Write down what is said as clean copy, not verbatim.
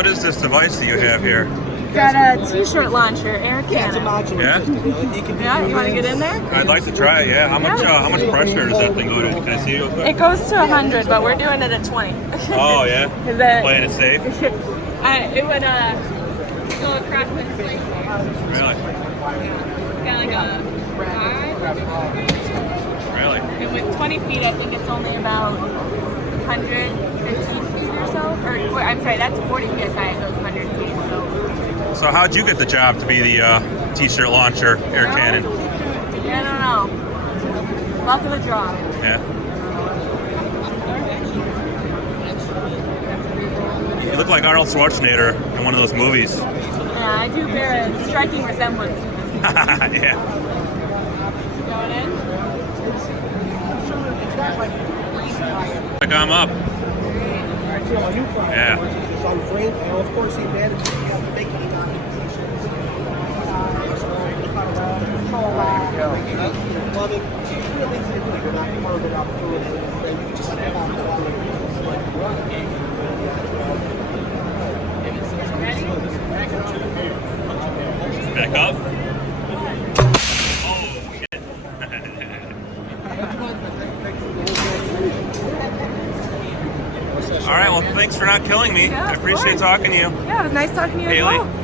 what is this device that you have here? Got a t-shirt launcher, air cannon. Yeah? Yeah, you want to get in there? I'd like to try it, yeah. How much pressure does that thing go to? Can I see it real quick? It goes to 100, but we're doing it at 20. Oh, yeah? Playing it safe? It would go across the screen. Really? Got like a Really? and with 20 feet, I think it's only about 115 feet or so. Or I'm sorry, that's 40 psi. It goes 100 feet. So how'd you get the job to be the t-shirt launcher air cannon? I don't know. Luck of the draw. Yeah. You look like Arnold Schwarzenegger in one of those movies. Yeah, I do bear a striking resemblance to him. Yeah. Going in? Like I'm up. Yeah. Back up. All right, well, thanks for not killing me. Yeah, I appreciate talking to you. Yeah, it was nice talking to you Haley. as well.